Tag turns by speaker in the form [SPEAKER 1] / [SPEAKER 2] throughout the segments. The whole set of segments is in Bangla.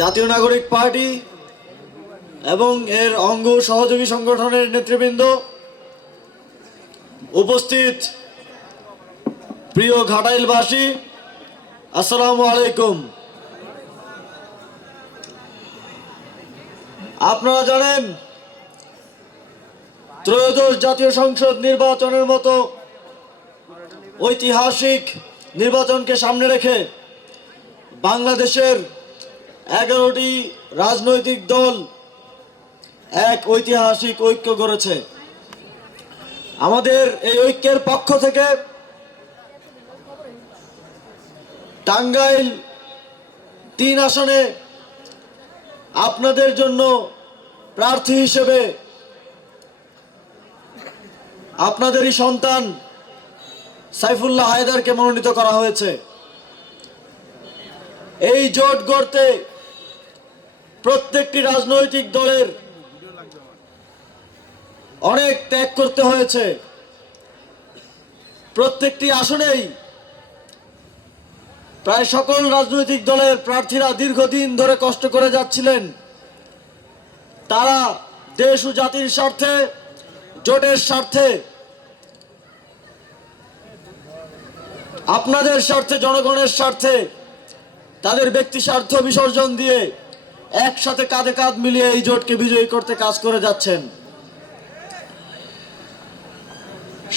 [SPEAKER 1] জাতীয় নাগরিক পার্টি এবং এর অঙ্গ সহযোগী সংগঠনের নেতৃবৃন্দ উপস্থিত। প্রিয় ঘাটাইলবাসী, আসসালামু আলাইকুম। আপনারা জানেন, ত্রয়োদশ জাতীয় সংসদ নির্বাচনের মতো ঐতিহাসিক নির্বাচনকে সামনে রেখে বাংলাদেশের এগারোটি রাজনৈতিক দল এক ঐতিহাসিক ঐক্য গড়েছে। আমাদের এই ঐক্যের পক্ষ থেকে টাঙ্গাইল তিন আসনে আপনাদের জন্য প্রার্থী হিসেবে আপনাদেরই সন্তান সাইফুল্লাহ হায়দারকে মনোনীত করা হয়েছে। এই জোট গড়তে প্রত্যেকটি রাজনৈতিক দলের অনেক ত্যাগ করতে হয়েছে। প্রত্যেকটি আসনেই প্রায় সকল রাজনৈতিক দলের প্রার্থীরা দীর্ঘদিন ধরে কষ্ট করে যাচ্ছিলেন। তারা দেশ ও জাতির স্বার্থে, জোটের স্বার্থে, আপনাদের স্বার্থে, জনগণের স্বার্থে, তাদের ব্যক্তি স্বার্থ বিসর্জন দিয়ে একসাথে কাঁধে কাঁধ মিলিয়ে এই জোটকে বিজয়ী করতে কাজ করে যাচ্ছেন।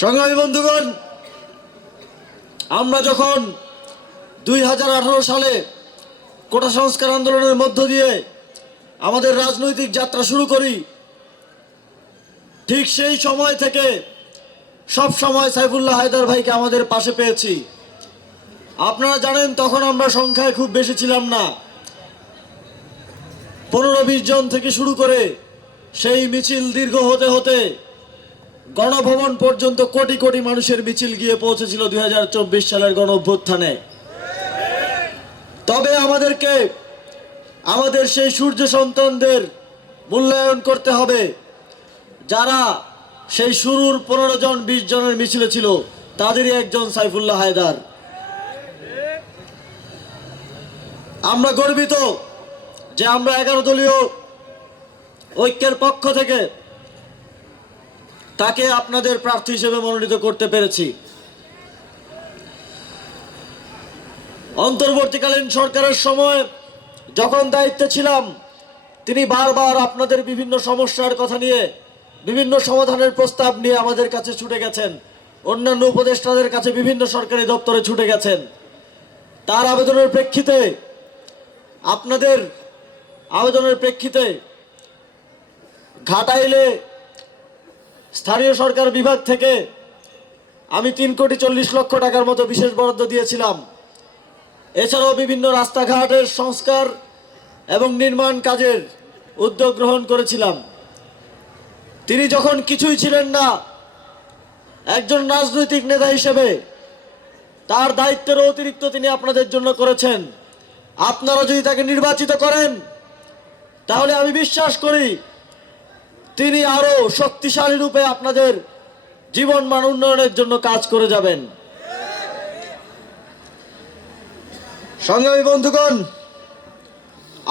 [SPEAKER 1] সংগ্রামী বন্ধুগণ, আমরা যখন দুই হাজার আঠারো সালে কোটা সংস্কার আন্দোলনের মধ্য দিয়ে আমাদের রাজনৈতিক যাত্রা শুরু করি, ঠিক সেই সময় থেকে সব সময় সাইফুল্লাহ হায়দার ভাইকে আমাদের পাশে পেয়েছি। আপনারা জানেন তখন আমরা সংখ্যায় খুব বেশি ছিলাম না। পনেরো বিশ জন থেকে শুরু করে সেই মিছিল দীর্ঘ হতে হতে গণভবন পর্যন্ত কোটি কোটি মানুষের মিছিল গিয়ে পৌঁছেছিল দুই হাজার চব্বিশ সালের গণ অভ্যুত্থানে তবে আমাদেরকে আমাদের সেই সূর্য সন্তানদের মূল্যায়ন করতে হবে। যারা সেই শুরুর পনেরো জন, বিশ জনের মিছিলে ছিল, তাদেরই একজন সাইফুল্লাহ হায়দার। আমরা গর্বিত যে আমরা এগারো দলীয় ঐক্যের পক্ষ থেকে তাকে আপনাদের প্রার্থী হিসেবে মনোনীত করতে পেরেছি। অন্তর্বর্তীকালীন সরকারের সময় যখন দায়িত্বে ছিলাম, তিনি বারবার আপনাদের বিভিন্ন সমস্যার কথা নিয়ে, বিভিন্ন সমাধানের প্রস্তাব নিয়ে আমাদের কাছে ছুটে গেছেন। অন্যান্য উপদেষ্টাদের কাছে বিভিন্ন সরকারি দপ্তরে ছুটে গেছেন। তার আবেদনের প্রেক্ষিতে আপনাদের আবেদনের প্রেক্ষিতে ঘাটাইলে স্থানীয় সরকার বিভাগ থেকে আমি তিন কোটি চল্লিশ লক্ষ টাকার মতো বিশেষ বরাদ্দ দিয়েছিলাম। এছাড়াও বিভিন্ন রাস্তাঘাটের সংস্কার এবং নির্মাণ কাজের উদ্যোগ গ্রহণ করেছিলাম। তিনি যখন কিছুই ছিলেন না, একজন রাজনৈতিক নেতা হিসেবে তার দায়িত্বের অতিরিক্ত তিনি আপনাদের জন্য করেছেন। আপনারা যদি তাকে নির্বাচিত করেন তাহলে আমি বিশ্বাস করি তিনি আরও শক্তিশালী রূপে আপনাদের জীবন মান উন্নয়নের জন্য কাজ করে যাবেন। সংগ্রামী বন্ধুগণ,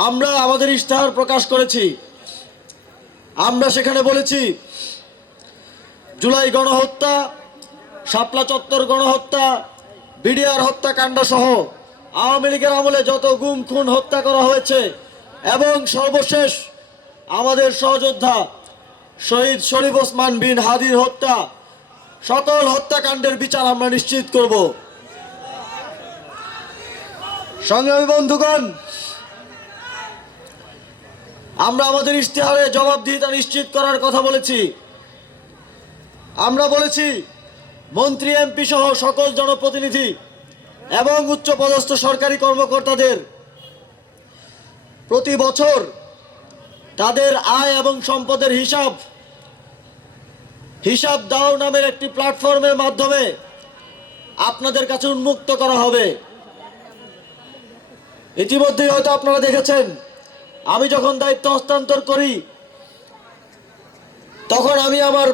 [SPEAKER 1] আমরা আমাদের ইশতেহার প্রকাশ করেছি। আমরা সেখানে বলেছি, জুলাই গণহত্যা, শাপলা চত্বর গণহত্যা, বিডিআর হত্যাকাণ্ড সহ আওয়ামী লীগের আমলে যত গুম খুন হত্যা করা হয়েছে এবং সর্বশেষ আমাদের সহযোদ্ধা শহীদ শরীফ ওসমান বিন হাদির হত্যা, সকল হত্যাকাণ্ডের বিচার আমরা নিশ্চিত করব। সংগ্রামী বন্ধুগণ, আমরা আমাদের ইশতেহারে জবাবদিহিতা নিশ্চিত করার কথা বলেছি। আমরা বলেছি, মন্ত্রী, এমপি সহ সকল জনপ্রতিনিধি এবং উচ্চপদস্থ সরকারি কর্মকর্তাদের প্রতি বছর তাদের আয় এবং সম্পদের হিসাব হিসাব দাও নামের একটি প্ল্যাটফর্মের মাধ্যমে আপনাদের কাছে উন্মুক্ত করা হবে। ইতিমধ্যেই হয়তো আপনারা দেখেছেন, আমি যখন দায়িত্ব হস্তান্তর করি, তখন আমি আমার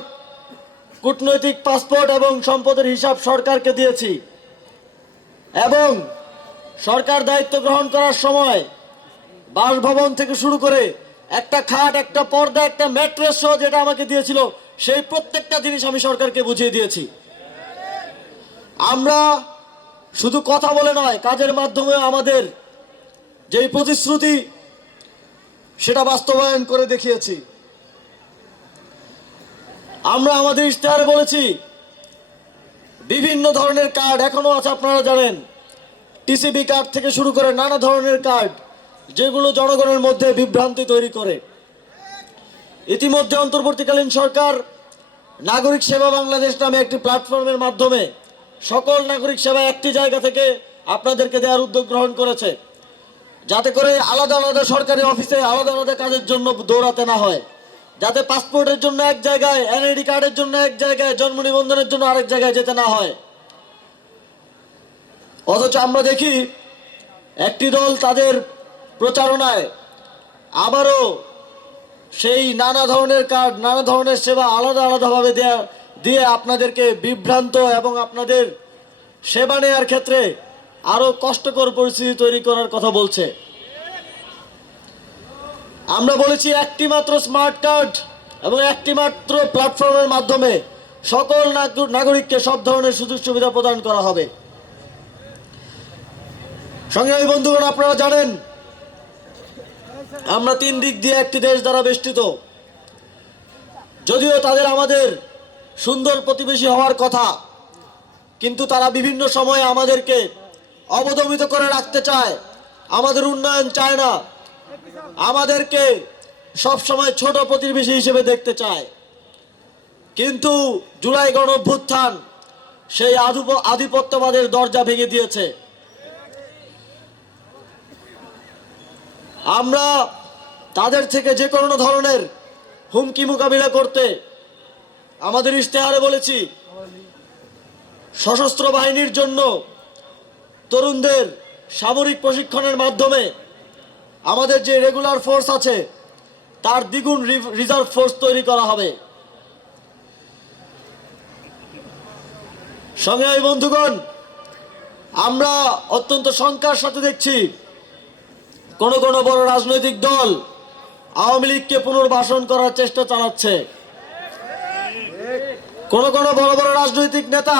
[SPEAKER 1] কূটনৈতিক পাসপোর্ট এবং সম্পদের হিসাব সরকারকে দিয়েছি এবং সরকার দায়িত্ব গ্রহণ করার সময় বাসভবন থেকে শুরু করে একটা খাট, একটা পর্দা, একটা ম্যাট্রেস সহ যেটা আমাকে দিয়েছিল, সেই প্রত্যেকটা জিনিস আমি সরকারকে বুঝিয়ে দিয়েছি। আমরা শুধু কথা বলে নয়, কাজের মাধ্যমে আমাদের যেই প্রতিশ্রুতি, সেটা বাস্তবায়ন করে দেখিয়েছি। আমরা আমাদের ইশতেহারে বলেছি, বিভিন্ন ধরনের কার্ড এখনও আছে, আপনারা জানেন। টিসিবি কার্ড থেকে শুরু করে নানা ধরনের কার্ড। যেগুলো জনগণের মধ্যে বিভ্রান্তি তৈরি করে। ইতিমধ্যে অন্তর্বর্তীকালীন সরকার নাগরিক সেবা বাংলাদেশ নামে একটি প্ল্যাটফর্মের মাধ্যমে সকল নাগরিক সেবা একটি জায়গা থেকে আপনাদেরকে দেওয়ার উদ্যোগ গ্রহণ করেছে। যাতে করে আলাদা আলাদা সরকারি অফিসে আলাদা আলাদা কাজের জন্য দৌড়াতে না হয়। যাতে পাসপোর্টের জন্য এক জায়গায়, এনআইডি কার্ডের জন্য এক জায়গায়, জন্ম নিবন্ধনের জন্য আরেক জায়গায় যেতে না হয়। অথচ আমরা দেখি একটি দল তাদের প্রচারণায় আবারও সেই নানা ধরনের কার্ড নানা ধরনের সেবা আলাদা আলাদাভাবে দেয়া, দিয়ে আপনাদেরকে বিভ্রান্ত এবং আপনাদের সেবা নেওয়ার ক্ষেত্রে আরও কষ্টকর পরিস্থিতি তৈরি করার কথা বলছে। আমরা বলেছি একটি মাত্র স্মার্ট কার্ড এবং একটি মাত্র প্ল্যাটফর্মের মাধ্যমে সকল নাগরিককে সব ধরনের সুযোগ সুবিধা প্রদান করা হবে। সংগ্রামী বন্ধুগণ, আপনারা জানেন আমরা তিন দিক দিয়ে একটি দেশ দ্বারা বেষ্টিত। যদিও তাদের আমাদের সুন্দর প্রতিবেশী হওয়ার কথা, কিন্তু তারা বিভিন্ন সময়ে আমাদেরকে অবদমিত করে রাখতে চায়। আমাদের উন্নয়ন চায় না। আমাদেরকে সব সময় ছোট প্রতিবেশী হিসেবে দেখতে চায়। কিন্তু জুলাই গণ অভ্যুত্থান সেই আধিপ- আধিপত্যবাদের দরজা ভেঙে দিয়েছে। আমরা তাদের থেকে যে কোনো ধরনের হুমকি মোকাবিলা করতে আমাদের ইশতেহারে বলেছি, সশস্ত্র বাহিনীর জন্য তরুণদের সামরিক প্রশিক্ষণের মাধ্যমে আমাদের যে রেগুলার ফোর্স আছে, তার দ্বিগুণ রিজার্ভ ফোর্স তৈরি করা হবে। সংগ্রামী বন্ধুগণ, আমরা অত্যন্ত শঙ্কার সাথে দেখছি কোন কোন বড় রাজনৈতিক দল আওয়ামী লীগকে পুনর্বাসন করার চেষ্টা চালাচ্ছে। কোন কোন বড় বড় রাজনৈতিক নেতা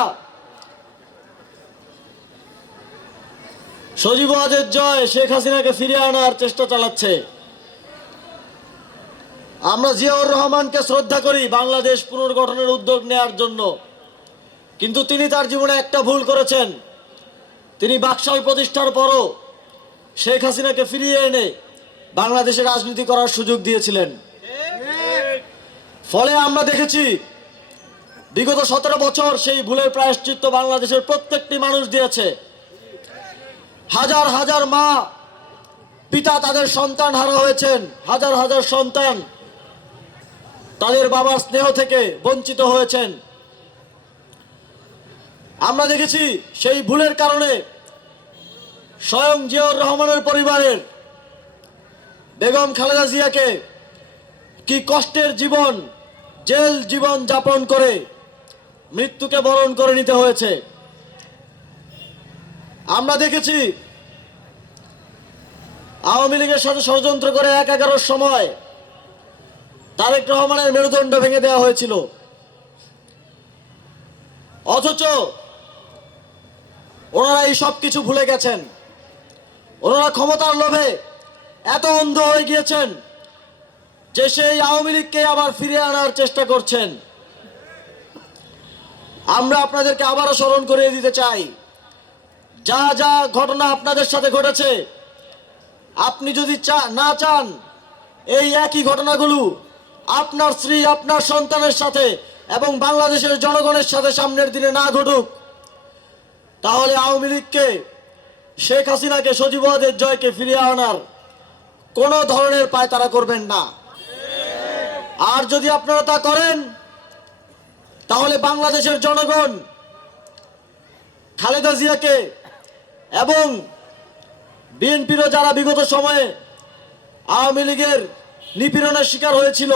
[SPEAKER 1] সজীব ওয়াজের জয়, শেখ হাসিনাকে ফিরিয়ে আনার চেষ্টা চালাচ্ছে। আমরা জিয়াউর রহমানকে শ্রদ্ধা করি বাংলাদেশ পুনর্গঠনের উদ্যোগ নেয়ার জন্য। কিন্তু তিনি তার জীবনে একটা ভুল করেছেন। তিনি বাকশাল প্রতিষ্ঠার পরও শেখ হাসিনাকে ফিরিয়ে এনে বাংলাদেশে রাজনীতি করার সুযোগ দিয়েছিলেন। ফলে আমরা দেখেছি, বিগত সতেরো বছর সেই ভুলের প্রায়শ্চিত্ত বাংলাদেশের প্রত্যেকটি মানুষ দিয়েছে। হাজার হাজার মা, পিতা তাদের সন্তান হারা হয়েছেন, হাজার হাজার সন্তান তাদের বাবার স্নেহ থেকে বঞ্চিত হয়েছেন। আমরা দেখেছি সেই ভুলের কারণে স্বয়ং জিয়াউর রহমানের পরিবারের বেগম খালেদা জিয়াকে কি কষ্টের জীবন, জেল জীবন যাপন করে মৃত্যুকে বরণ করে নিতে হয়েছে? আমরা দেখেছি আওয়ামী লীগের সাথে ষড়যন্ত্র করে এক এগারোর সময় তারেক রহমানের মেরুদণ্ড ভেঙে দেওয়া হয়েছিল। অথচ ওনারা এই সব কিছু ভুলে গেছেন। ওনারা ক্ষমতার লোভে এত অন্ধ হয়ে গিয়েছেন যে সেই আওয়ামী লীগকে আবার ফিরিয়ে আনার চেষ্টা করছেন। আমরা আপনাদেরকে আবারও স্মরণ করিয়ে দিতে চাই। যা যা ঘটনা আপনাদের সাথে ঘটেছে, আপনি যদি না চান, এই একই ঘটনাগুলো আপনার স্ত্রী, আপনার সন্তানের সাথে এবং বাংলাদেশের জনগণের সাথে সামনের দিনে না ঘটুক, তাহলে আওয়ামী লীগকে শেখ হাসিনাকে সজীবদের জয়কে ফিরিয়ে আনার কোনো ধরনের পায় তারা করবেন না। আর যদি আপনারা তা করেন, তাহলে বাংলাদেশের জনগণ, খালেদা জিয়াকে এবং বিএনপিরও যারা বিগত সময়ে আওয়ামী লীগের নিপীড়নের শিকার হয়েছিল,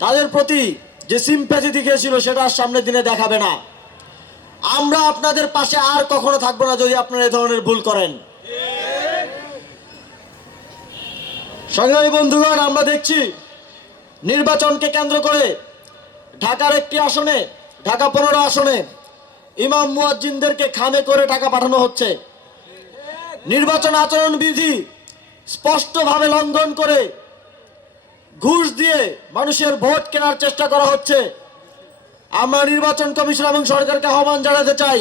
[SPEAKER 1] তাদের প্রতি যে সিম্প্যাথি দেখিয়েছিল, সেটা সামনের দিনে দেখাবে না। আমরা আপনাদের পাশে আর কখনো থাকব না যদি আপনারা এই ধরনের ভুল করেন। সংগ্রামী বন্ধুগণ, আমরা দেখছি নির্বাচনকে কেন্দ্র করে ঢাকার একটি আসনে, ঢাকা পনেরো আসনে ইমাম মুয়াজ্জিনদেরকে খামে করে টাকা পাঠানো হচ্ছে। নির্বাচন আচরণ বিধি স্পষ্টভাবে লঙ্ঘন করে ঘুষ দিয়ে মানুষের ভোট কেনার চেষ্টা করা হচ্ছে। আমরা নির্বাচন কমিশন এবং সরকারকে আহ্বান জানাতে চাই,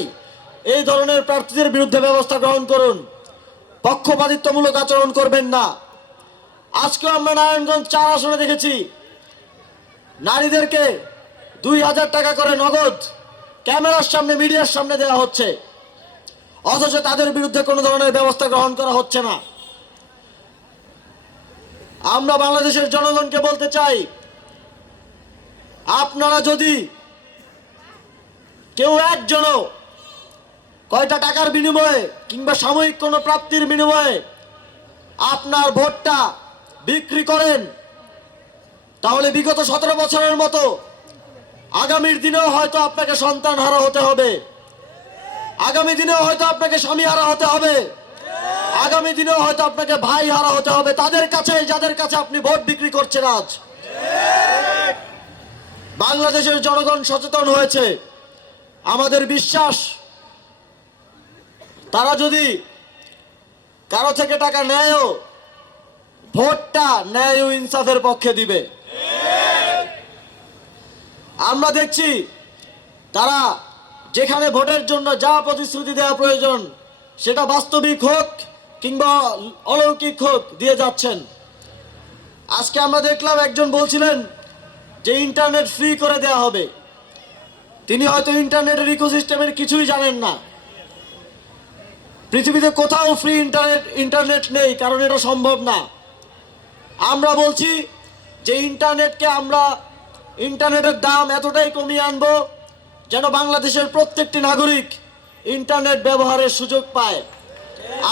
[SPEAKER 1] এই ধরনের প্রার্থীদের বিরুদ্ধে ব্যবস্থা গ্রহণ করুন। পক্ষপাতিত্বমূলক আচরণ করবেন না। আজকে আমরা নারায়ণগঞ্জ চার আসনে দেখেছি, নারীদেরকে দুই হাজার টাকা করে নগদ ক্যামেরার সামনে, মিডিয়ার সামনে দেওয়া হচ্ছে। অথচ তাদের বিরুদ্ধে কোনো ধরনের ব্যবস্থা গ্রহণ করা হচ্ছে না। আমরা বাংলাদেশের জনগণকে বলতে চাই, আপনারা যদি কেউ একজনও কয়টা টাকার বিনিময়ে কিংবা সাময়িক কোনো প্রাপ্তির বিনিময়ে আপনার ভোটটা বিক্রি করেন, তাহলে বিগত সতেরো বছরের মতো আগামীর দিনেও হয়তো আপনাকে সন্তান হারা হতে হবে। আগামী দিনেও হয়তো আপনাকে স্বামী হারা হতে হবে। আগামী দিনেও হয়তো আপনাকে ভাই হারা হতে হবে। তাদের কাছে যাদের কাছে আপনি ভোট বিক্রি করছেন আজ। বাংলাদেশের জনগণ সচেতন হয়েছে। আমাদের বিশ্বাস, তারা যদি কারও থেকে টাকা নেয়ও, ভোটটা ন্যায় ও ইনসাফের পক্ষে দিবে। আমরা দেখছি তারা যেখানে ভোটের জন্য যা প্রতিশ্রুতি দেওয়া প্রয়োজন, সেটা বাস্তবিক হোক কিংবা অলৌকিক হোক দিয়ে যাচ্ছেন। আজকে আমরা দেখলাম একজন বলছিলেন যে ইন্টারনেট ফ্রি করে দেওয়া হবে। তিনি হয়তো ইন্টারনেটের ইকোসিস্টেমের কিছুই জানেন না। পৃথিবীতে কোথাও ফ্রি ইন্টারনেট ইন্টারনেট নেই, কারণ এটা সম্ভব না। আমরা বলছি যে ইন্টারনেটকে আমরা ইন্টারনেটের দাম এতটাই কমিয়ে আনব যেন বাংলাদেশের প্রত্যেকটি নাগরিক ইন্টারনেট ব্যবহারের সুযোগ পায়।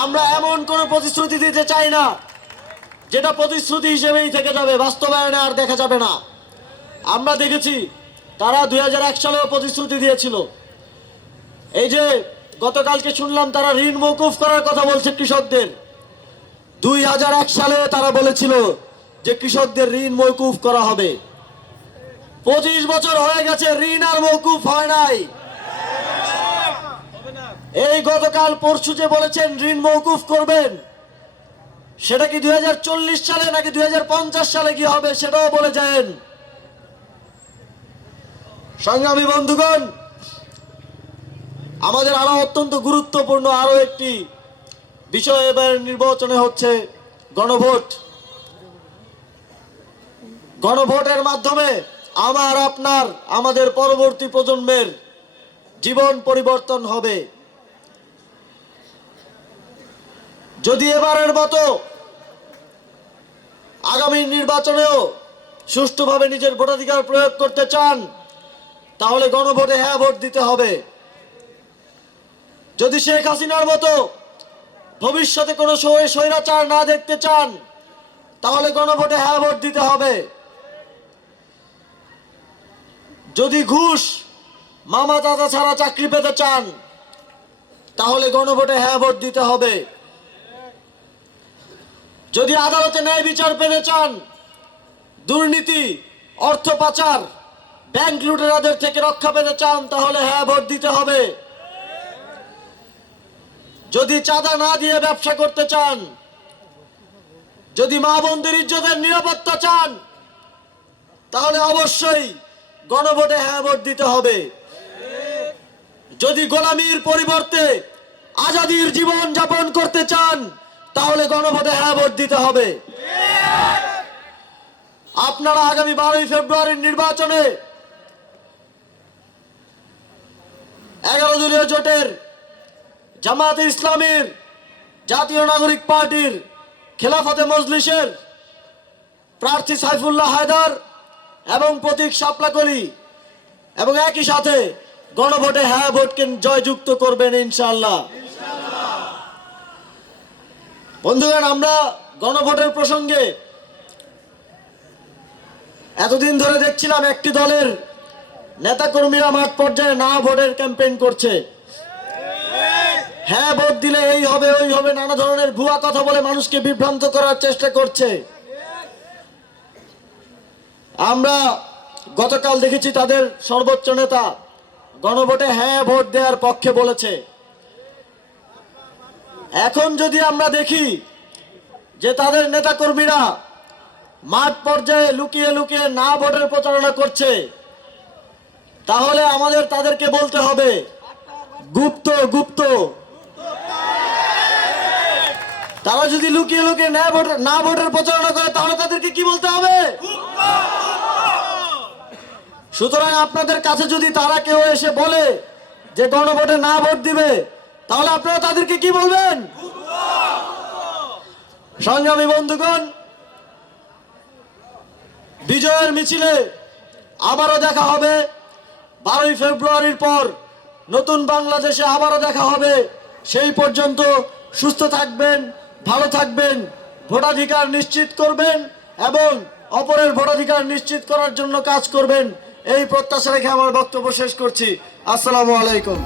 [SPEAKER 1] আমরা এমন কোনো প্রতিশ্রুতি দিতে চাই না, যেটা প্রতিশ্রুতি হিসেবেই থেকে যাবে, বাস্তবায়নে আর দেখা যাবে না। আমরা দেখেছি তারা দুই হাজার এক সালেও প্রতিশ্রুতি দিয়েছিল। এই যে গতকালকে শুনলাম তারা ঋণ মৌকুফ করার কথা বলছে কৃষকদের। দুই হাজার এক সালে তারা বলেছিল যে কৃষকদের ঋণ মৌকুফ করা হবে। পঁচিশ বছর হয়ে গেছে, ঋণ আর মৌকুফ হয় নাই। এই গতকাল পরশু যে বলেছেন ঋণ মৌকুফ করবেন, সেটা কি দুই হাজার চল্লিশ সালে নাকি দুই হাজার পঞ্চাশ সালে কি হবে সেটাও বলে যান সংগ্রামী বন্ধুগণ, আমাদের আরও অত্যন্ত গুরুত্বপূর্ণ আরও একটি বিষয় এবার নির্বাচনে হচ্ছে গণভোট। গণভোটের মাধ্যমে আমার, আপনার, আমাদের পরবর্তী প্রজন্মের জীবন পরিবর্তন হবে। যদি এবারের মতো আগামী নির্বাচনেও সুষ্ঠুভাবে নিজের ভোটাধিকার প্রয়োগ করতে চান তাহলে গণভোটে হ্যাঁ ভোট দিতে হবে। যদি শেখ হাসিনার মতো ভবিষ্যতে কোনো স্বৈ- স্বৈরাচার না দেখতে চান, তাহলে গণভোটে হ্যাঁ ভোট দিতে হবে। যদি ঘুষ, মামা দাদা ছাড়া চাকরি পেতে চান, তাহলে গণভোটে হ্যাঁ ভোট দিতে হবে। যদি আদালতে ন্যায় বিচার পেতে চান, দুর্নীতি, অর্থ পাচার ব্যাংক লুটেরাদের থেকে রক্ষা পেতে চান, তাহলে হ্যাঁ ভোট দিতে হবে। যদি চাঁদা না দিয়ে ব্যবসা করতে চান, যদি মা বোনদের ইজ্জতের নিরাপত্তা চান, তাহলে অবশ্যই গণভোটে হ্যাঁ ভোট দিতে হবে। যদি গোলামির পরিবর্তে আজাদির জীবন যাপন করতে চান, তাহলে গণভোটে হ্যাঁ ভোট দিতে হবে। আপনারা আগামী বারোই ফেব্রুয়ারির নির্বাচনে এগারো দলীয় জোটের জামাতে ইসলামীর জাতীয় নাগরিক পার্টির খেলাফতে মজলিসের প্রার্থী সাইফুল্লাহ হায়দার এবং প্রতীক সাপলাকলি এবং একই সাথে গণভোটে হ্যাঁ ভোটকে জয়যুক্ত করবেন ইনশাল্লাহ বন্ধুগণ, আমরা গণভোটের প্রসঙ্গে এতদিন ধরে দেখছিলাম একটি দলের নেতাকর্মীরা মাঠ পর্যায়ে না ভোটের ক্যাম্পেইন করছে। হ্যাঁ ভোট দিলে এই হবে, ওই হবে, নানা ধরনের ভুয়া কথা বলে মানুষকে বিভ্রান্ত করার চেষ্টা করছে। আমরা গতকাল দেখেছি তাদের সর্বোচ্চ নেতা গণভোটে হ্যাঁ ভোট দেওয়ার পক্ষে বলেছে। এখন যদি আমরা দেখি যে তাদের নেতাকর্মীরা মাঠ পর্যায়ে লুকিয়ে লুকিয়ে না ভোটের প্রচারণা করছে তাহলে আমাদের তাদেরকে বলতে হবে, গুপ্ত গুপ্ত। তারা যদি লুকিয়ে লুকিয়ে না ভোট, না ভোটের প্রচারণা করে, তাহলে তাদেরকে কি বলতে হবে? সুতরাং আপনাদের কাছে যদি তারা কেউ এসে বলে যে গণভোটে না ভোট দিবে, তাহলে আপনারা তাদেরকে কি বলবেন? সংগ্রামী বন্ধুগণ, বিজয়ের মিছিলে আবারও দেখা হবে। বারোই ফেব্রুয়ারির পর নতুন বাংলাদেশে আবারও দেখা হবে। সেই পর্যন্ত সুস্থ থাকবেন, ভালো থাকবেন, ভোটাধিকার নিশ্চিত করবেন এবং অপরের ভোটাধিকার নিশ্চিত করার জন্য কাজ করবেন। এই প্রত্যাশা রেখে আমার বক্তব্য শেষ করছি। আসসালামু আলাইকুম।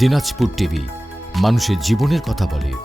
[SPEAKER 2] দিনাজপুর টিভি, মানুষের জীবনের কথা বলে।